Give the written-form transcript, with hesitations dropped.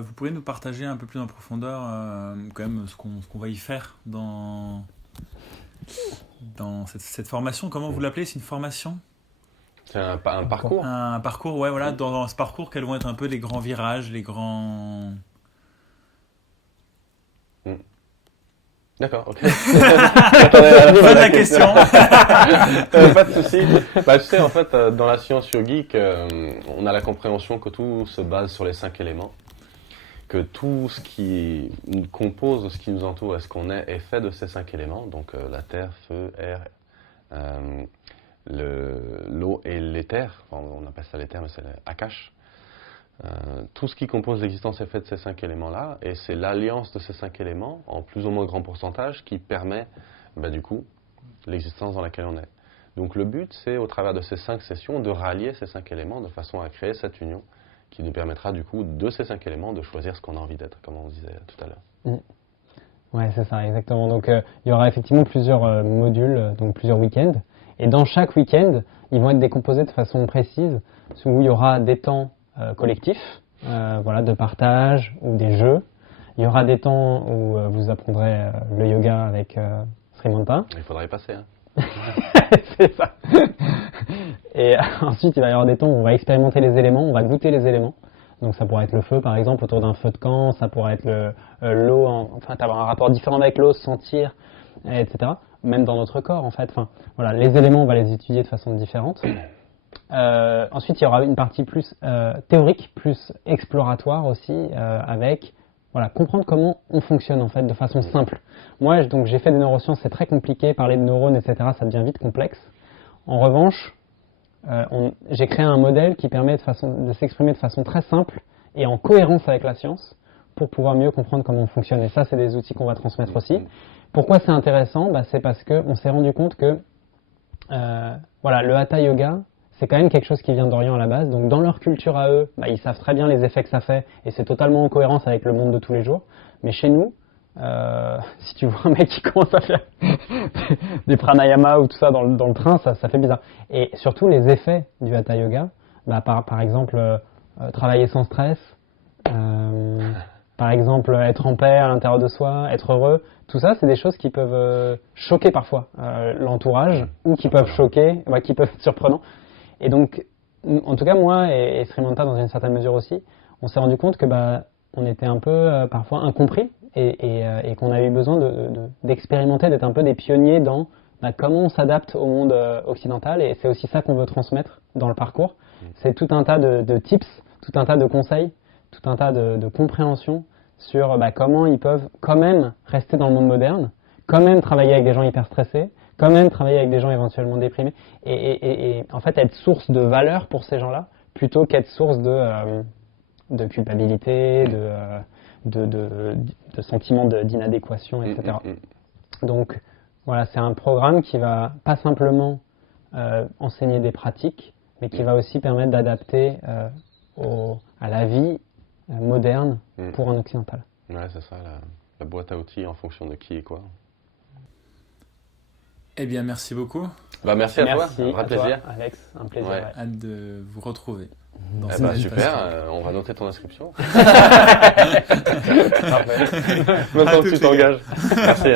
Vous pouvez nous partager un peu plus en profondeur quand même ce qu'on va y faire dans cette formation. Comment vous l'appelez? C'est une formation? C'est un parcours. Un parcours, ouais, voilà. Dans ce parcours, quels vont être un peu les grands virages, les grands... Mm. D'accord, ok. Fin de la question. Pas de souci. Bah, tu sais, en fait, dans la science yogique, on a la compréhension que tout se base sur les 5 éléments, que tout ce qui nous compose, ce qui nous entoure et ce qu'on est fait de ces 5 éléments, donc la terre, feu, air, l'eau et l'éther. Enfin, on appelle ça l'éther, mais c'est l'akash. Tout ce qui compose l'existence est fait de ces 5 éléments-là, et c'est l'alliance de ces 5 éléments, en plus ou moins grand pourcentage, qui permet, du coup, l'existence dans laquelle on est. Donc le but, c'est, au travers de ces 5 sessions, de rallier ces 5 éléments de façon à créer cette union, qui nous permettra, du coup, de ces 5 éléments, de choisir ce qu'on a envie d'être, comme on disait tout à l'heure. Ouais, c'est ça, exactement. Donc il y aura effectivement plusieurs modules, donc plusieurs week-ends, et dans chaque week-end, ils vont être décomposés de façon précise, où il y aura des temps collectifs, voilà, de partage ou des jeux. Il y aura des temps où vous apprendrez le yoga avec Srimanta. Il faudra y passer, hein. C'est ça. Et ensuite, il va y avoir des temps où on va expérimenter les éléments, on va goûter les éléments. Donc ça pourrait être le feu, par exemple, autour d'un feu de camp, ça pourrait être l'eau, enfin, avoir un rapport différent avec l'eau, se sentir, etc. Même dans notre corps, en fait. Enfin, voilà, les éléments, on va les étudier de façon différente. Ensuite, il y aura une partie plus théorique, plus exploratoire aussi, avec comprendre comment on fonctionne en fait de façon simple. Moi, donc j'ai fait des neurosciences, c'est très compliqué, parler de neurones, etc. Ça devient vite complexe. En revanche, j'ai créé un modèle qui permet de s'exprimer de façon très simple et en cohérence avec la science pour pouvoir mieux comprendre comment on fonctionne. Et ça, c'est des outils qu'on va transmettre aussi. Pourquoi c'est intéressant? C'est parce qu'on s'est rendu compte que le Hatha Yoga, c'est quand même quelque chose qui vient d'Orient à la base. Donc dans leur culture à eux, ils savent très bien les effets que ça fait et c'est totalement en cohérence avec le monde de tous les jours. Mais chez nous, si tu vois un mec qui commence à faire des pranayama ou tout ça dans le train, ça fait bizarre. Et surtout les effets du Hatha Yoga, par exemple travailler sans stress, par exemple être en paix à l'intérieur de soi, être heureux, tout ça c'est des choses qui peuvent choquer parfois l'entourage ou qui peuvent choquer, qui peuvent être surprenants. Et donc, en tout cas moi et Srimanta dans une certaine mesure aussi, on s'est rendu compte que on était un peu parfois incompris et qu'on avait eu besoin d'expérimenter, d'être un peu des pionniers dans comment on s'adapte au monde occidental, et c'est aussi ça qu'on veut transmettre dans le parcours. C'est tout un tas de tips, tout un tas de conseils, tout un tas de compréhension sur comment ils peuvent quand même rester dans le monde moderne, quand même travailler avec des gens hyper stressés, quand même travailler avec des gens éventuellement déprimés, et en fait être source de valeur pour ces gens-là, plutôt qu'être source de culpabilité, de sentiments d'inadéquation, etc. Donc voilà, c'est un programme qui va pas simplement enseigner des pratiques, mais qui va aussi permettre d'adapter à la vie moderne pour un occidental. Ouais, c'est ça, la boîte à outils en fonction de qui et quoi. Eh bien, merci beaucoup. Merci à toi, un vrai plaisir. Toi, Alex, un plaisir. Ouais. Hâte de vous retrouver. Super, on va noter ton inscription. Parfait. Maintenant que tu t'engages. Merci.